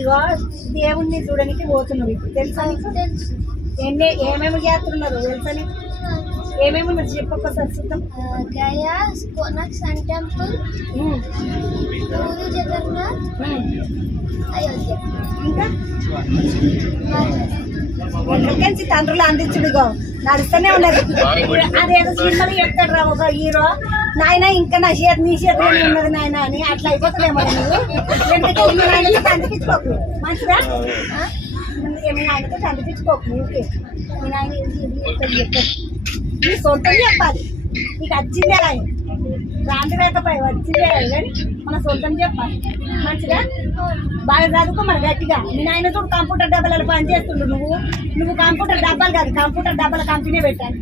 ఇగో దేవుణ్ణి చూడడానికి పోతున్నారు ఇప్పుడు తెలుసా నీకు? ఏమేమి చేస్తున్నారు తెలుసా నీకు? ఏమేమి ఉన్నారు చెప్పొక్కసారి చూద్దాం. గయా కోనార్క్ సన్ టెంపుల్, పూరి జగన్నాథ్, అయోధ్య, ఇంకా ఎక్కడికి తండ్రులు అందించుడుగో నడుస్తూనే ఉన్నది. అదేదో సినిమాలు చెప్తాడు రా ఒక హీరో, నాయన ఇంకా నా చేతి నీ చేతిలోనే ఉన్నది నాయన అని. అట్లా అయిపోతుందేమో నువ్వు. ఎందుకంటే మీ నాయనతో అందిపించుకోకు మంచిదా? మీ నాయనతో అందిపించుకోకు ఊరికే. మీ నాయన చెప్తాడు, నీ సొంతం చెప్పాలి. నీకు వచ్చిందే ఆయన రాంతి రాకపోయి వచ్చిందే కానీ మన సొంతం చెప్పాలి మంచిగా. బాగా చదువుకో మరి గట్టిగా. మీ నాయన చూడు కంప్యూటర్ డబ్బాలలో పని చేస్తుండు. నువ్వు కంప్యూటర్ డబ్బాలు కాదు, కంప్యూటర్ డబ్బాల కంపెనీ పెట్టాలి.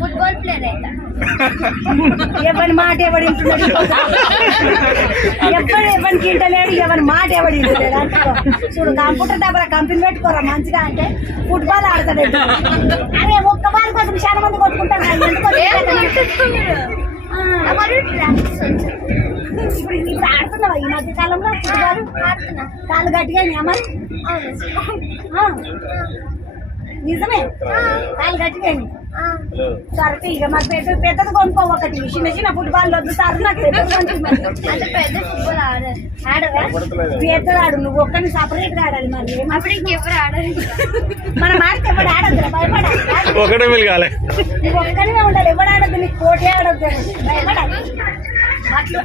ఫుట్బాల్ ప్లేయర్ అయితే ఎవరి మాట ఎవడు వింటున్నాడు? ఎవరికి వింటలేడు, ఎవరి మాట ఎవడు వింటలేడు అంటుకో. చూడు కంప్యూటర్ డబ్బాల కంపెనీ పెట్టుకోరా మంచిగా. అంటే ఫుట్బాల్ ఆడతాడు. అరే ఒక్క బాల్ కోసం చాలా మంది కొట్టుకుంటారు. ఇప్పుడు ఆడుతున్నావా ఈ మధ్య కాలంలో ఫుట్బాల్? కాళ్ళు గట్టిగా మరి నిజమే, కాళ్ళు గట్టిగా సరే. ఇక మరి పెద్దది కొనుక్కో ఒకటి. చిన్న చిన్న ఫుట్బాల్ వద్దు సార్, నాకు పెద్దది అంటే పెద్ద ఫుట్బాల్ ఆడరా? పెద్దది ఆడు. నువ్వు ఒక్కరిని సపరేట్ గా ఆడాలి. మరి అప్పుడు ఇంకెవరు ఆడాలి? మనం ఆడితే ఎవడు ఆడద్దు, భయపడాలి. నువ్వు ఒక్కరినే ఉండాలి, ఎవడు ఆడద్దు, నీకు పోటీ ఆడద్దు, భయపడాలి.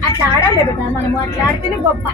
అట్లా ఆడాలి. మనము అట్లా ఆడితేనే గొప్ప.